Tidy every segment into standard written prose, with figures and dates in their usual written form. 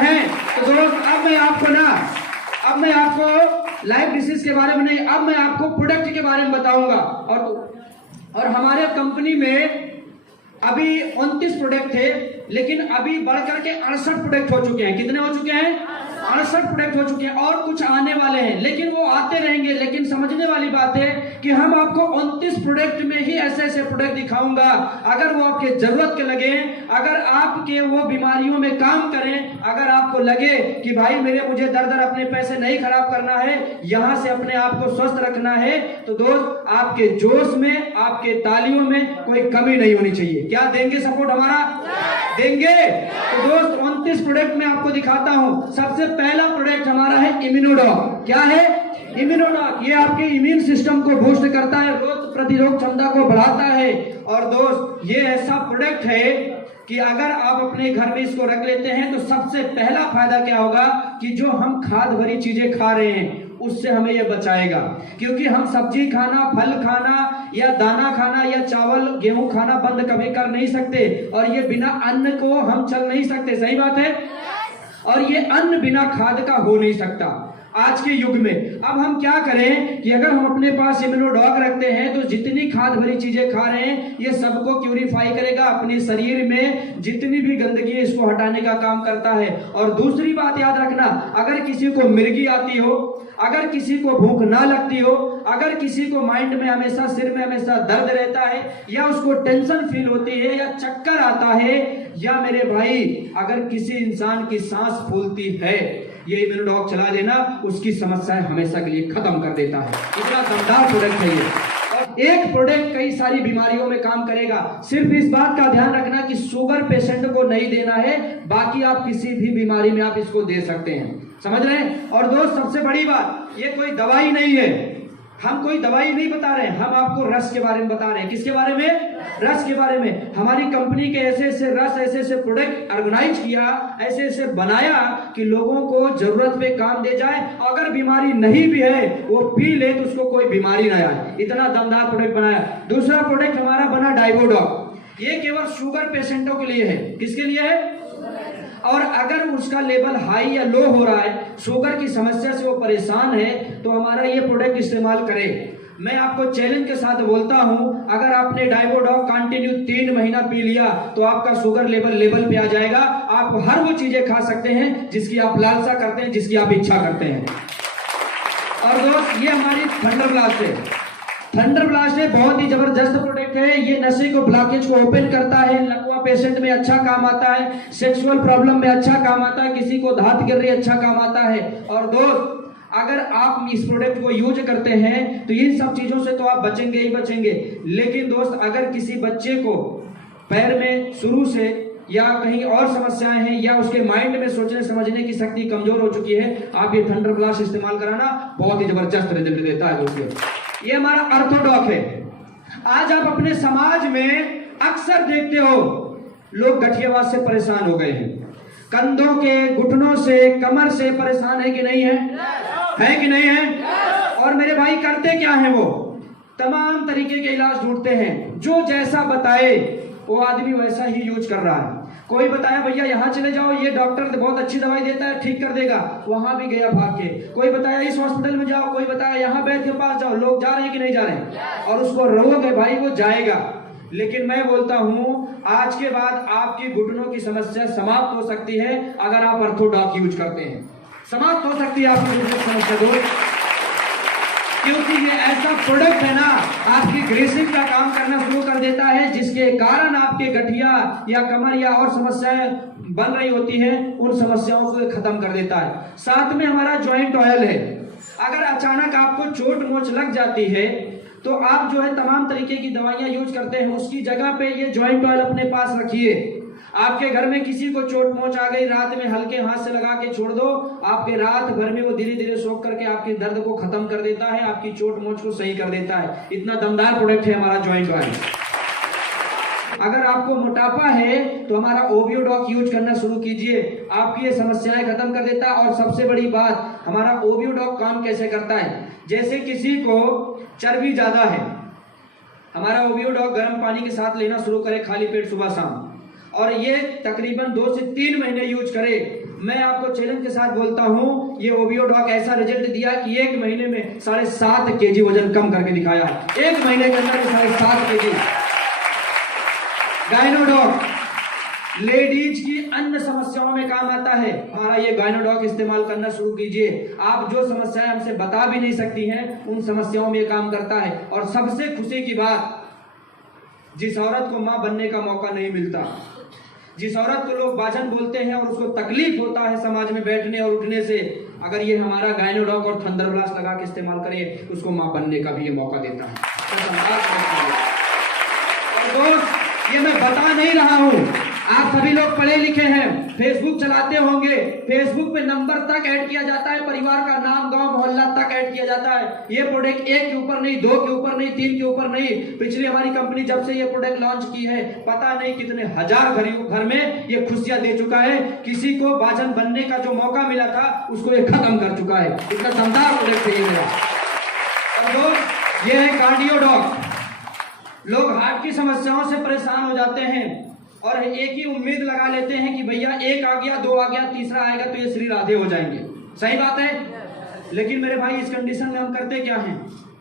हैं। तो दोस्त अब मैं आपको लाइफ डिसीज के बारे में नहीं, अब मैं आपको प्रोडक्ट के बारे में बताऊंगा। और हमारे कंपनी में अभी 29 प्रोडक्ट थे, लेकिन अभी बढ़कर के 68 प्रोडक्ट हो चुके हैं। कितने हो चुके हैं? 68 प्रोडक्ट हो चुके हैं और कुछ आने वाले हैं, लेकिन वो आते रहेंगे। लेकिन समझने वाली बात है कि हम आपको 29 प्रोडक्ट में ही ऐसे ऐसे प्रोडक्ट दिखाऊंगा, अगर वो आपके जरूरत के लगे, अगर आपके वो बीमारियों में काम करें, अगर आपको लगे कि भाई मुझे दर अपने पैसे नहीं खराब करना है, यहां से अपने आप को स्वस्थ रखना है, तो दोस्त आपके जोश में, आपके तालियों में कोई कमी नहीं होनी चाहिए। क्या देंगे सपोर्ट हमारा? देंगे। तो दोस्त 29 प्रोडक्ट में आपको दिखाता हूं। सबसे पहला प्रोडक्ट हमारा है इम्यूनोडॉक। क्या है? इम्यूनोडॉक। ये आपके इम्यून सिस्टम को बूस्ट करता है, रोग प्रतिरोध क्षमता को बढ़ाता है। और दोस्त ये ऐसा प्रोडक्ट है कि अगर आप अपने घर में इसको रख लेते हैं तो सबसे पहला फायदा क्या होगा कि जो हम खाद भरी चीजें खा रहे हैं उससे हमें यह बचाएगा। क्योंकि हम सब्जी खाना, फल खाना या दाना खाना या चावल गेहूं खाना बंद कभी कर नहीं सकते, और ये बिना अन्न को हम चल नहीं सकते। सही बात है? और ये अन्न बिना खाद का हो नहीं सकता आज के युग में। अब हम क्या करें कि अगर हम अपने पास इम्यूनोडॉक रखते हैं तो जितनी खाद भरी चीजें खा रहे हैं ये सबको प्यूरिफाई करेगा, अपने शरीर में जितनी भी गंदगी है इसको हटाने का काम करता है। और दूसरी बात याद रखना, अगर किसी को मिर्गी आती हो, अगर किसी को भूख ना लगती हो, अगर किसी को माइंड में हमेशा, सिर में हमेशा दर्द रहता है, या उसको टेंशन फील होती है, या चक्कर आता है, या मेरे भाई अगर किसी इंसान की सांस फूलती है, ये इम्यूनोडॉक चला देना उसकी समस्याएं हमेशा के लिए खत्म कर देता है। इतना दमदार प्रोडक्ट है ये। और एक प्रोडक्ट कई सारी बीमारियों में काम करेगा। सिर्फ इस बात का ध्यान रखना कि शुगर पेशेंट को नहीं देना है, बाकी आप किसी भी बीमारी में आप इसको दे सकते हैं। समझ रहे हैं? और दोस्त सबसे बड़ी बात, ये कोई दवाई नहीं है, हम कोई दवाई नहीं बता रहे हैं, हम आपको रस के बारे में बता रहे हैं। किसके बारे में? रस के बारे में। हमारी कंपनी के ऐसे ऐसे रस, ऐसे ऐसे प्रोडक्ट ऑर्गेनाइज किया, ऐसे ऐसे बनाया कि लोगों को जरूरत पे काम दे जाए। अगर बीमारी नहीं भी है वो पी ले तो उसको कोई बीमारी ना आए, इतना दमदार प्रोडक्ट बनाया। दूसरा प्रोडक्ट हमारा बना डाइवोडॉक। ये केवल शुगर पेशेंटों के लिए है। किसके लिए है? और अगर उसका लेवल हाई या लो हो रहा है, शुगर की समस्या से वो परेशान है, तो हमारा ये प्रोडक्ट इस्तेमाल करें। मैं आपको चैलेंज के साथ बोलता हूं, अगर आपने डाइवोडॉक कंटिन्यू 3 महीना पी लिया तो आपका शुगर लेवल पे आ जाएगा। आप हर वो चीजें खा सकते हैं जिसकी आप लालसा करते हैं, जिसकी आप इच्छा करते हैं। और दोस्त ये हमारी थंडर ब्लास्ट है। थंडर ब्लास्ट है बहुत ही जबरदस्त प्रोडक्ट है। ये नशे को, ब्लॉकेज को ओपन करता है, लकवा पेशेंट में अच्छा काम आता है, सेक्सुअल प्रॉब्लम में अच्छा काम आता है, किसी को धात गिर रही अच्छा काम आता है। और दोस्त अगर आप इस प्रोडक्ट को यूज करते हैं तो इन सब चीजों से तो आप बचेंगे ही बचेंगे। लेकिन दोस्त अगर किसी बच्चे को पैर में शुरू से या कहीं और समस्याएं हैं, या उसके माइंड में सोचने समझने की शक्ति कमजोर हो चुकी है, आप ये थंडर ब्लास्ट इस्तेमाल कराना, बहुत ही जबरदस्त रिजल्ट देता है दोस्तों। ये हमारा ऑर्थोडॉक है। आज आप अपने समाज में अक्सर देखते हो लोग गठियावाद से परेशान हो गए हैं, कंधों के, घुटनों से, कमर से परेशान है कि नहीं है? है कि नहीं है? और मेरे भाई करते क्या है, वो तमाम तरीके के इलाज ढूंढते हैं। जो जैसा बताए वो आदमी वैसा ही यूज कर रहा है। कोई बताया भैया यहाँ चले जाओ, ये डॉक्टर बहुत अच्छी दवाई देता है, ठीक कर देगा, वहां भी गया भाग के। कोई बताया इस हॉस्पिटल में जाओ, कोई बताया यहाँ वैद्य के पास जाओ। लोग जा रहे हैं कि नहीं जा रहे हैं? और उसको रोगे भाई वो जाएगा। लेकिन मैं बोलता हूं आज के बाद आपकी घुटनों की समस्या समाप्त हो सकती है अगर आप ऑर्थोडॉक यूज करते हैं। समाप्त हो सकती है आपकी घुटनों की समस्या दोस्त, क्योंकि ये ऐसा प्रोडक्ट है ना, आपकी ग्रेसिंग का काम करना शुरू कर देता है, जिसके कारण आपके गठिया या कमर या और समस्याएं बन रही होती हैं, उन समस्याओं को खत्म कर देता है। साथ में हमारा जॉइंट ऑयल है। अगर अचानक आपको चोट मोच लग जाती है तो आप जो है तमाम तरीके की दवाइयां यूज करते हैं, उसकी जगह पे ये जॉइंट ऑयल अपने पास रखिए। आपके घर में किसी को चोट मोच आ गई, रात में हल्के हाथ से लगा के छोड़ दो, आपके रात भर में वो धीरे धीरे सोख करके आपके दर्द को खत्म कर देता है, आपकी चोट मोच को सही कर देता है। इतना दमदार प्रोडक्ट है हमारा जॉइंट ऑयल। अगर आपको मोटापा है तो हमारा ओबियोडॉक यूज करना शुरू कीजिए, आपकी ये समस्याएं खत्म कर देता है। और सबसे बड़ी बात, हमारा ओबियोडॉक काम कैसे करता है, जैसे किसी को चर्बी ज्यादा है, हमारा ओबियोडॉक गर्म पानी के साथ लेना शुरू करे खाली पेट सुबह शाम, और ये तकरीबन 2 से 3 महीने यूज करे, मैं आपको चैलेंज के साथ बोलता हूं, ये ओबियो डॉग ऐसा रिजल्ट दिया कि 1 महीने में 7.5 केजी वजन कम करके दिखाया। 1 महीने के अंदर 7.5 केजी। गायनोडॉग लेडीज की अन्य समस्याओं में काम आता है। हमारा ये गायनोडॉग इस्तेमाल करना शुरू कीजिए। आप जो समस्याएं हमसे बता भी नहीं सकती हैं, उन समस्याओं में काम करता है। और सबसे खुशी की बात, जिस औरत को मां बनने का मौका नहीं मिलता, जिस औरत को लोग बाजन बोलते हैं और उसको तकलीफ होता है समाज में बैठने और उठने से, अगर ये हमारा गायनोडॉग और थंडर ब्लास्ट लगा के इस्तेमाल करे, उसको मां बनने का भी ये मौका देता है। और दोस्त, ये मैं बता नहीं रहा हूं, आप सभी लोग पढ़े लिखे हैं, फेसबुक चलाते होंगे। फेसबुक पे नंबर तक ऐड किया जाता है, परिवार का नाम, गांव, मोहल्ला तक ऐड किया जाता है। ये प्रोडक्ट 1 के ऊपर नहीं, 2 के ऊपर नहीं, 3 के ऊपर नहीं। पिछली हमारी कंपनी जब से ये प्रोडक्ट लॉन्च की है, पता नहीं कितने हजार घर में ये खुशियां दे चुका है। किसी को बाजन बनने का जो मौका मिला था, उसको ये खत्म कर चुका है। इतना दमदार प्रोडक्ट है ये मेरा। और दोस्त, ये है कार्डियो डॉग। लोग हार्ट की समस्याओं से परेशान हो जाते हैं और एक ही उम्मीद लगा लेते हैं कि भैया 1 आ गया, 2 आ गया, तीसरा आएगा तो ये श्री राधे हो जाएंगे। सही बात है। लेकिन मेरे भाई, इस कंडीशन में हम करते क्या हैं?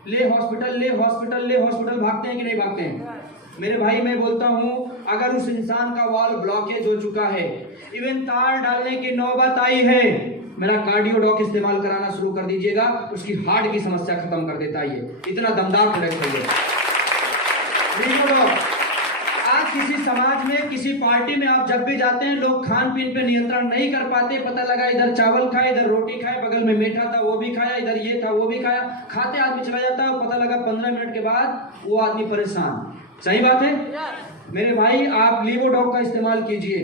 ले हॉस्पिटल, ले हॉस्पिटल, ले हॉस्पिटल, भागते हैं कि नहीं भागते हैं? मेरे भाई, मैं बोलता हूं, अगर उस इंसान का वॉल ब्लॉकेज हो चुका है, इवन तार डालने की नौबत आई है, मेरा कार्डियो डॉग इस्तेमाल कराना शुरू कर दीजिएगा। उसकी हार्ट की समस्या खत्म कर देता है। ये इतना दमदार प्रोडक्ट है ये। आज किसी समाज में, किसी पार्टी में आप जब भी जाते हैं, लोग खान पीन पे नियंत्रण नहीं कर पाते। पता लगा इधर चावल खाए, इधर रोटी खाए, बगल में मीठा था वो भी खाया, इधर ये था वो भी खाया, खाते आदमी चला जाता है। पता लगा 15 मिनट के बाद वो आदमी परेशान। सही बात है मेरे भाई। आप लीवोडॉग का इस्तेमाल कीजिए।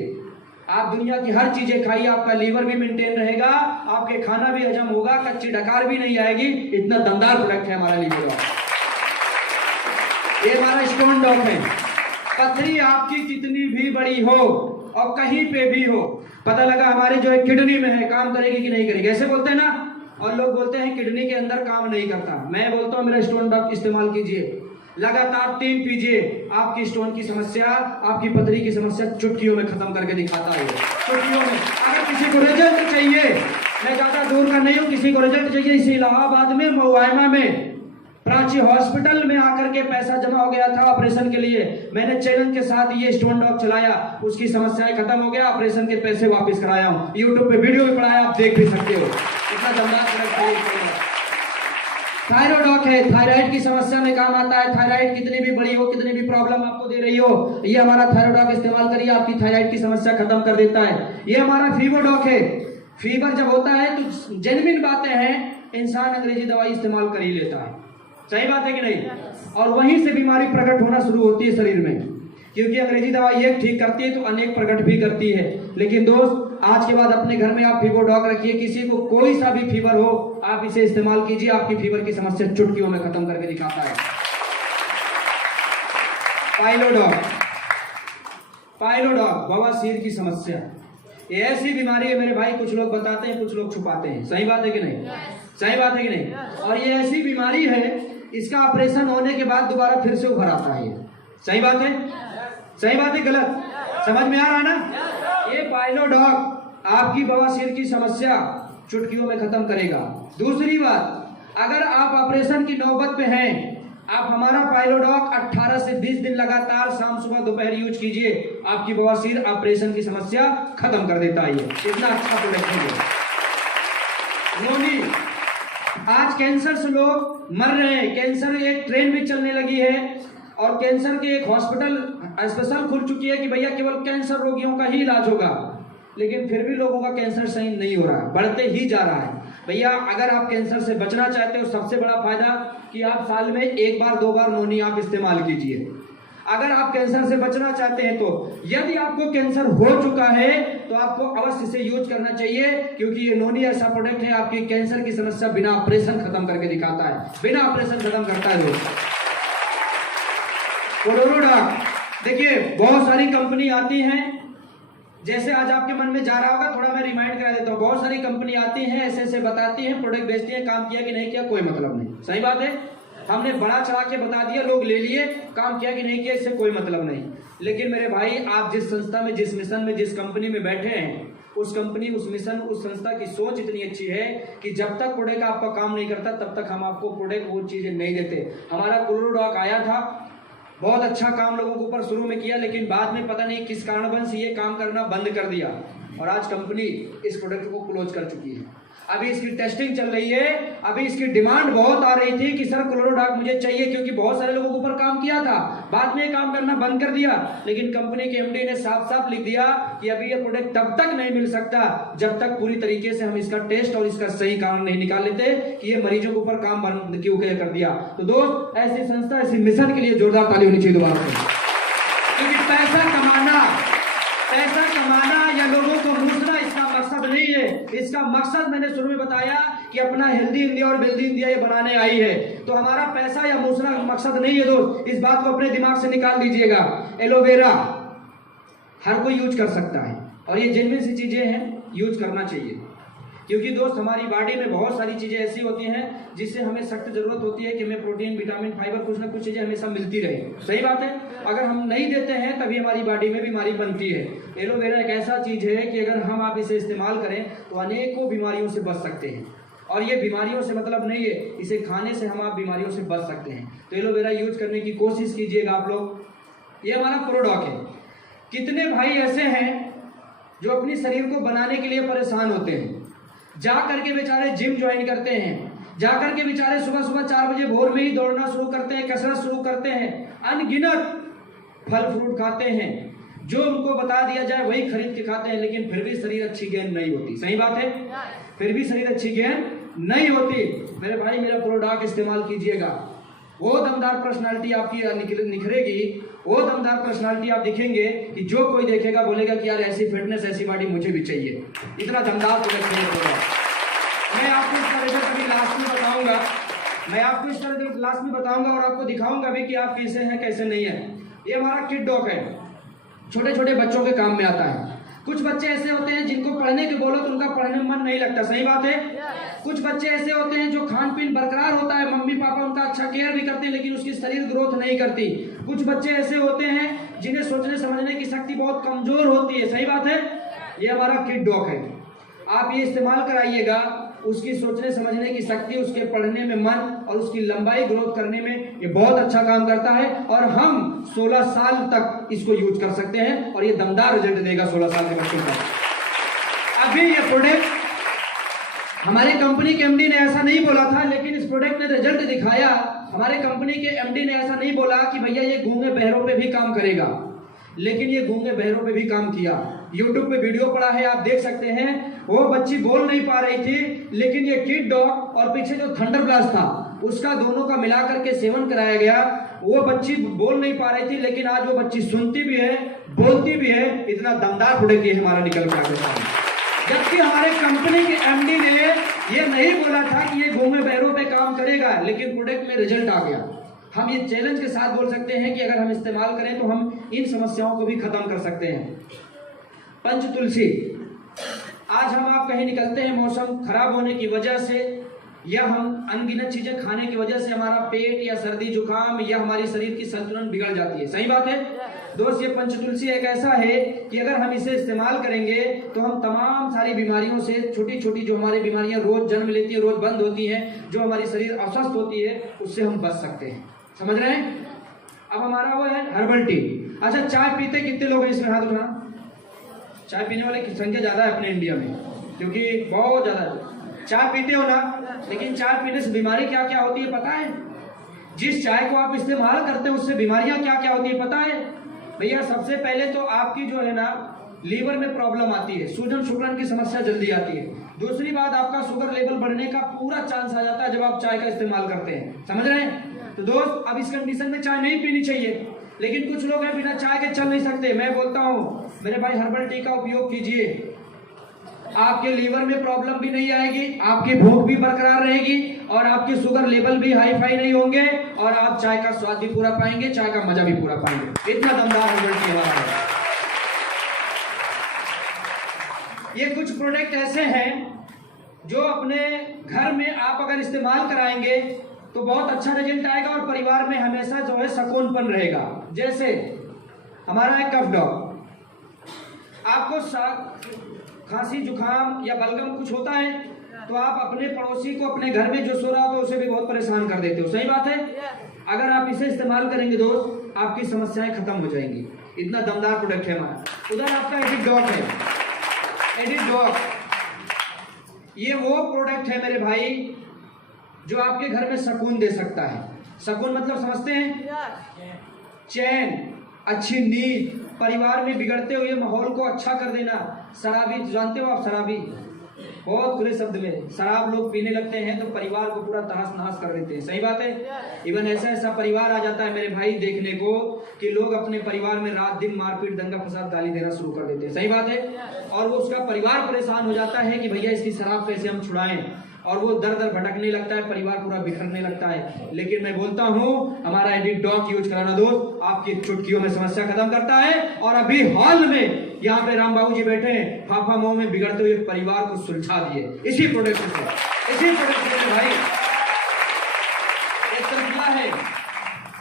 आप दुनिया की हर चीजें खाइए, आपका लीवर भी मेंटेन रहेगा, आपके खाना भी हजम होगा, कच्ची डकार भी नहीं आएगी। इतना दमदार प्रोडक्ट है हमारा लीवोडॉग। ये हमारा स्टोन डॉग है। पथरी आपकी कितनी भी बड़ी हो और कहीं पे भी हो, पता लगा हमारे जो है किडनी में है, काम करेगी कि नहीं करेगी, ऐसे बोलते हैं ना। और लोग बोलते हैं किडनी के अंदर काम नहीं करता। मैं बोलता हूं, मेरा स्टोन डॉग इस्तेमाल कीजिए, लगातार 3 पीजिए। आपकी स्टोन की समस्या, आपकी पथरी की समस्या चुटकियों में खत्म करके दिखाता है। चुटकियों में। अगर किसी को रिजल्ट चाहिए, मैं ज्यादा दूर का नहीं हूं, किसी को रिजल्ट चाहिए, इसी इलाहाबाद में मोवाइमा में प्राची हॉस्पिटल में आकर के पैसा जमा हो गया था ऑपरेशन के लिए, मैंने चैलेंज के साथ ये स्टोन डॉग चलाया, उसकी समस्याएं खत्म हो गया, ऑपरेशन के पैसे वापस कराया हूं। यूट्यूब पे वीडियो भी पढ़ाया, आप देख भी सकते हो। इतना दमदार प्रोडक्ट है। थायराइड है, थायराइड की समस्या में काम आता है। थायराइड कितनी भी बड़ी हो, कितनी भी प्रॉब्लम आपको दे रही हो, ये हमारा थायराइड इस्तेमाल करिए, आपकी थायराइड की समस्या खत्म कर देता है। ये हमारा फीवर डॉग है। फीवर जब होता है तो जेन्युइन बातें हैं, इंसान अंग्रेजी दवाई इस्तेमाल कर ही लेता है। सही बात है कि नहीं? और वहीं से बीमारी प्रकट होना शुरू होती है शरीर में, क्योंकि अंग्रेजी दवाई एक ठीक करती है तो अनेक प्रकट भी करती है। लेकिन दोस्त, आज के बाद अपने घर में आप फीवर डॉग रखिए। किसी को कोई सा भी फीवर हो, आप इसे इस्तेमाल कीजिए, आपकी फीवर की समस्या चुटकियों में खत्म करके दिखाता है। पाइलोडॉग, पाइलोडॉग बवासीर की समस्या, ये ऐसी बीमारी है मेरे भाई, कुछ लोग बताते हैं, कुछ लोग छुपाते हैं। सही बात है कि नहीं? सही बात है कि नहीं? और ये ऐसी बीमारी है, इसका ऑपरेशन होने के बाद दोबारा फिर से उभर आता है। सही बात है? सही बात है गलत? समझ में आ रहा है ना? ये पाइलोडॉग आपकी बवासीर की समस्या चुटकियों में खत्म करेगा। दूसरी बात, अगर आप ऑपरेशन की नौबत पे हैं, आप हमारा पाइलोडॉग 18 से 20 दिन लगातार शाम सुबह दोपहर यूज कीजिए, आपकी बवासीर ऑपरेशन की समस्या खत्म कर देता है। इतना अच्छा प्रोडक्ट है। नोनी, आज कैंसर से लोग मर रहे हैं। कैंसर एक ट्रेन भी चलने लगी है और कैंसर के एक हॉस्पिटल स्पेशल खुल चुकी है कि भैया केवल कैंसर रोगियों का ही इलाज होगा। लेकिन फिर भी लोगों का कैंसर सही नहीं हो रहा है, बढ़ते ही जा रहा है। भैया, अगर आप कैंसर से बचना चाहते हो, सबसे बड़ा फायदा कि आप साल में 1 बार 2 बार नोनी आप इस्तेमाल कीजिए। अगर आप कैंसर से बचना चाहते हैं तो, यदि आपको कैंसर हो चुका है तो आपको अवश्य इसे यूज करना चाहिए, क्योंकि ये नोनी ऐसा प्रोडक्ट है, आपकी कैंसर की समस्या बिना ऑपरेशन खत्म करके दिखाता है, बिना ऑपरेशन खत्म करता है। कोलोरोडॉग, देखिए बहुत सारी कंपनी आती हैं, जैसे आज आपके मन में जा रहा होगा, थोड़ा मैं रिमाइंड करा देता हूँ। बहुत सारी कंपनी आती हैं, ऐसे ऐसे बताती हैं, प्रोडक्ट बेचती हैं, काम किया कि नहीं किया कोई मतलब नहीं। सही बात है, हमने बड़ा चढ़ा के बता दिया, लोग ले लिए, काम किया कि नहीं किया इससे कोई मतलब नहीं। लेकिन मेरे भाई, आप जिस संस्था में, जिस मिशन में, जिस कंपनी में बैठे हैं, उस कंपनी, उस मिशन, उस संस्था की सोच इतनी अच्छी है कि जब तक प्रोडक्ट आपका काम नहीं करता तब तक हम आपको प्रोडक्ट वो चीज़ें नहीं देते। हमारा क्लोरोडॉक आया था, बहुत अच्छा काम लोगों के ऊपर शुरू में किया, लेकिन बाद में पता नहीं किस कारणवश ये काम करना बंद कर दिया और आज कंपनी इस प्रोडक्ट को क्लोज कर चुकी है। अभी इसकी टेस्टिंग चल रही है। अभी इसकी डिमांड बहुत आ रही थी कि सर क्लोरोडॉक मुझे चाहिए, क्योंकि बहुत सारे लोगों के ऊपर काम किया था, बाद में काम करना बंद कर दिया। लेकिन कंपनी के एमडी ने साफ साफ लिख दिया कि अभी ये प्रोडक्ट तब तक नहीं मिल सकता जब तक पूरी तरीके से हम इसका टेस्ट और इसका सही कारण नहीं निकाल लेते कि ये मरीजों के ऊपर काम बंद क्यों कर दिया। तो दोस्त, ऐसी संस्था, ऐसी मिशन के लिए जोरदार ताली होनी चाहिए दोबारा से, क्योंकि पैसा कमाना या लोगों को मूसना इसका मकसद नहीं है। इसका मकसद मैंने शुरू में बताया कि अपना हेल्दी इंडिया और वेल्दी इंडिया ये बनाने आई है। तो हमारा पैसा या मूसना मकसद नहीं है दोस्त, इस बात को अपने दिमाग से निकाल दीजिएगा। एलोवेरा हर कोई यूज कर सकता है और ये जेन्युइन सी चीजें हैं, यूज करना चाहिए, क्योंकि दोस्त हमारी बॉडी में बहुत सारी चीजें ऐसी होती हैं जिससे हमें सख्त जरूरत होती है कि हमें प्रोटीन, विटामिन, फाइबर, कुछ ना कुछ चीजें हमेशा मिलती रहे। सही बात है। अगर हम नहीं देते हैं तभी हमारी बॉडी में बीमारी बनती है। एलोवेरा एक ऐसा चीज है कि अगर हम आप इसे इस्तेमाल करें तो अनेकों बीमारियों से बच सकते हैं। और ये बीमारियों से मतलब नहीं है, इसे खाने से हम आप बीमारियों से बच सकते हैं। तो एलोवेरा यूज करने की कोशिश कीजिएगा आप लोग। ये हमारा प्रोडक्ट है। कितने भाई ऐसे हैं जो अपनी शरीर को बनाने के लिए परेशान होते हैं, जा करके बेचारे जिम ज्वाइन करते हैं, जा करके बेचारे सुबह सुबह 4 बजे भोर में ही दौड़ना शुरू करते हैं, कसरत शुरू करते हैं, अनगिनत फल फ्रूट खाते हैं, जो उनको बता दिया जाए वही खरीद के खाते हैं, लेकिन फिर भी शरीर अच्छी गेंद नहीं होती। सही बात है, फिर भी शरीर अच्छी गेंद नहीं होती। मेरे भाई, मेरा प्रोडक्ट इस्तेमाल कीजिएगा, वो दमदार पर्सनालिटी आपकी निखरेगी, वो दमदार पर्सनालिटी आप दिखेंगे कि जो कोई देखेगा बोलेगा कि यार ऐसी फिटनेस, ऐसी बॉडी मुझे भी चाहिए। इतना दमदार प्रोडक्ट है। मैं आपको इसका रिजल्ट अभी लास्ट में बताऊंगा, और आपको दिखाऊंगा भी कि आप कैसे हैं कैसे नहीं है। ये हमारा किड डॉग है, छोटे छोटे बच्चों के काम में आता है। कुछ बच्चे ऐसे होते हैं जिनको पढ़ने के बोलो तो उनका पढ़ने में मन नहीं लगता। सही बात है। कुछ बच्चे ऐसे होते हैं जो खान पीन बरकरार होता है, मम्मी पापा उनका अच्छा केयर भी करते हैं, लेकिन उसकी शरीर ग्रोथ नहीं करती। कुछ बच्चे ऐसे होते हैं जिन्हें सोचने समझने की शक्ति बहुत कमजोर होती है। सही बात है। ये हमारा किड डॉग है, आप ये इस्तेमाल कराइएगा। उसकी सोचने समझने की शक्ति, उसके पढ़ने में मन और उसकी लंबाई ग्रोथ करने में ये बहुत अच्छा काम करता है। और हम 16 साल तक इसको यूज कर सकते हैं और ये दमदार रिजल्ट देगा 16 साल के बच्चों का। अभी ये प्रोडक्ट हमारे कंपनी के एमडी ने ऐसा नहीं बोला था, लेकिन इस प्रोडक्ट ने रिजल्ट दिखाया। हमारे कंपनी के एमडी ने ऐसा नहीं बोला कि भैया ये गूंगे बहरों पे भी काम करेगा, लेकिन ये गूंगे बहरों पे भी काम किया। यूट्यूब पे वीडियो पड़ा है, आप देख सकते हैं। वो बच्ची बोल नहीं पा रही थी, लेकिन ये किड डॉग और पीछे जो थंडर ब्लास्ट था उसका दोनों का मिला करके सेवन कराया गया। वो बच्ची बोल नहीं पा रही थी, लेकिन आज वो बच्ची सुनती भी है, बोलती भी है। इतना दमदार प्रोडक्ट ये हमारा निकल के आ गया। जबकि हमारे कंपनी के एमडी ने ये नहीं बोला था कि ये गूंगे बहरों पे काम करेगा, लेकिन प्रोडक्ट में रिजल्ट आ गया। हम ये चैलेंज के साथ बोल सकते हैं कि अगर हम इस्तेमाल करें तो हम इन समस्याओं को भी खत्म कर सकते हैं। पंच तुलसी, आज हम आप कहीं निकलते हैं, मौसम खराब होने की वजह से या हम अनगिनत चीजें खाने की वजह से हमारा पेट या सर्दी जुकाम या हमारी शरीर की संतुलन बिगड़ जाती है। सही बात है दोस्त। ये पंच तुलसी एक ऐसा है कि अगर हम इसे इस्तेमाल करेंगे तो हम तमाम सारी बीमारियों से, छोटी छोटी जो हमारी बीमारियां रोज जन्म लेती है, रोज बंद होती हैं, जो हमारी शरीर अस्वस्थ होती है, उससे हम बच सकते हैं। समझ रहे हैं। अब हमारा वो है हर्बल टी। अच्छा, चाय पीते कितने लोग हैं इसमें? हाथ उठाना। चाय पीने वाले की संख्या ज्यादा है अपने इंडिया में, क्योंकि बहुत ज्यादा चाय पीते हो ना। लेकिन चाय पीने से बीमारी क्या क्या होती है पता है? जिस चाय को आप इस्तेमाल करते हैं उससे बीमारियां क्या क्या होती है पता है भैया? सबसे पहले तो आपकी जो है ना लीवर में प्रॉब्लम आती है, सूजन शुक्रण की समस्या जल्दी आती है। दूसरी बात, आपका शुगर लेवल बढ़ने का पूरा चांस आ जाता है जब आप चाय का इस्तेमाल करते हैं। समझ रहे हैं। तो दोस्त, अब इस कंडीशन में चाय नहीं पीनी चाहिए, लेकिन कुछ लोग हैं बिना चाय के चल नहीं सकते। मैं बोलता हूँ मेरे भाई, हर्बल टी का उपयोग कीजिए, आपके लीवर में प्रॉब्लम भी नहीं आएगी, आपकी भूख भी बरकरार रहेगी और आपके शुगर लेवल भी हाई फाई नहीं होंगे और आप चाय का स्वाद भी पूरा पाएंगे, चाय का मजा भी पूरा पाएंगे। इतना दमदार हर्बल टी हमारा है। ये कुछ प्रोडक्ट ऐसे हैं जो अपने घर में आप अगर इस्तेमाल कराएंगे तो बहुत अच्छा रिजल्ट आएगा और परिवार में हमेशा जो है सुकूनपन रहेगा। जैसे हमारा है कफ डॉग। आपको खांसी जुकाम या बलगम कुछ होता है तो आप अपने पड़ोसी को अपने घर में जो सो रहा हो तो उसे भी बहुत परेशान कर देते हो, सही बात है। अगर आप इसे इस्तेमाल करेंगे दोस्त, आपकी समस्याएं खत्म हो जाएंगी। इतना दमदार प्रोडक्ट है हमारा। उधर आपका एडिडॉक है, एडिडॉक ये वो प्रोडक्ट है मेरे भाई जो आपके घर में सुकून दे सकता है। सुकून मतलब समझते हैं? चैन, अच्छी नींद, परिवार में बिगड़ते हुए माहौल को अच्छा कर देना। शराबी जानते हो आप? शराबी बहुत खुले शब्द में शराब लोग पीने लगते हैं तो परिवार को पूरा तहस नहस कर देते हैं, सही बात है। इवन ऐसा ऐसा परिवार आ जाता है मेरे भाई देखने को कि लोग अपने परिवार में रात दिन मारपीट दंगा फसाद गाली देना शुरू कर देते हैं, सही बात है। और वो उसका परिवार परेशान हो जाता है कि भैया इसकी शराब कैसे हम छुड़ाएं, और वो दर दर भटकने लगता है, परिवार पूरा बिखरने लगता है। लेकिन मैं बोलता हूँ हमारा एडिडॉक यूज कराना दोस्त आपकी चुटकियों में समस्या खत्म करता है। और अभी हाल में यहाँ पे राम बाबू जी बैठे हैं, फाफा मोह में बिगड़ते हुए परिवार को सुलझा दिए इसी प्रोडक्ट से, इसी प्रोडक्ट से भाई। एक त्रिफला है,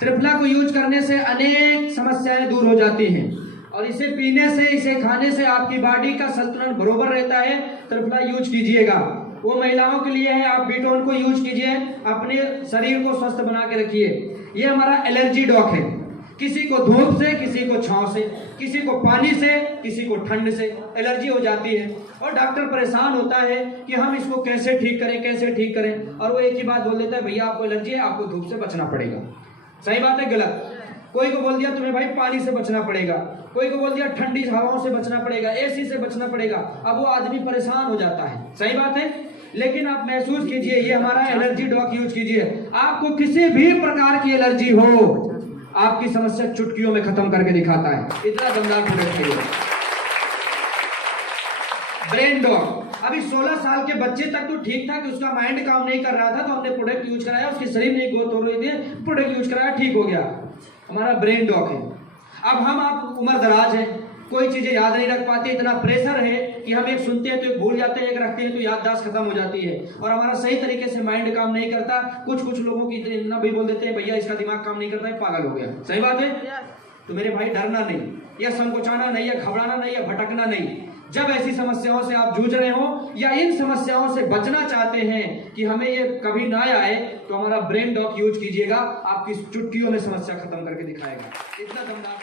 त्रिफला को यूज करने से अनेक समस्याएं दूर हो जाती हैं और इसे पीने से, इसे खाने से आपकी बॉडी का संतुलन बरोबर रहता है। त्रिफला यूज कीजिएगा, वो महिलाओं के लिए है। आप बीटोन को यूज कीजिए, अपने शरीर को स्वस्थ बना के रखिए। ये हमारा एलर्जी डॉक है। किसी को धूप से, किसी को छांव से, किसी को पानी से, किसी को ठंड से एलर्जी हो जाती है और डॉक्टर परेशान होता है कि हम इसको कैसे ठीक करें, कैसे ठीक करें। और वो एक ही बात बोल देता है, भैया आपको एलर्जी है, आपको धूप से बचना पड़ेगा। सही बात है गलत? कोई को बोल दिया तुम्हें भाई पानी से बचना पड़ेगा, कोई को बोल दिया ठंडी हवाओं से बचना पड़ेगा, एसी से बचना पड़ेगा। अब वो आदमी परेशान हो जाता है, सही बात है। लेकिन आप महसूस कीजिए, ये हमारा एलर्जी डॉक यूज कीजिए। आपको किसी भी प्रकार की एलर्जी हो, आपकी समस्या चुटकियों में खत्म करके दिखाता है। इतना दमदार प्रोडक्ट है। ब्रेन डॉक, अभी 16 साल के बच्चे तक तो ठीक था कि उसका माइंड काम नहीं कर रहा था तो हमने प्रोडक्ट यूज कराया, उसके शरीर में ग्रोथ हो रही थी, प्रोडक्ट यूज कराया, ठीक हो गया। हमारा ब्रेन डॉक है। अब हम आप उम्र दराज है, कोई चीजें याद नहीं रख पाते, इतना प्रेशर है कि हम एक सुनते हैं तो एक भूल जाते हैं, एक रखते हैं तो याददाश्त खत्म हो जाती है और हमारा सही तरीके से माइंड काम नहीं करता। कुछ लोगों की इतना भी बोल देते हैं भैया इसका दिमाग काम नहीं करता है, पागल हो गया, सही बात है। तो मेरे भाई डरना नहीं, या संकोचाना नहीं, या घबराना नहीं, या भटकना नहीं। जब ऐसी समस्याओं से आप जूझ रहे हो या इन समस्याओं से बचना चाहते हैं कि हमें ये कभी ना आए, तो हमारा ब्रेन डॉक यूज कीजिएगा, आपकी चुटकियों में समस्या खत्म करके दिखाएगा। इतना दमदार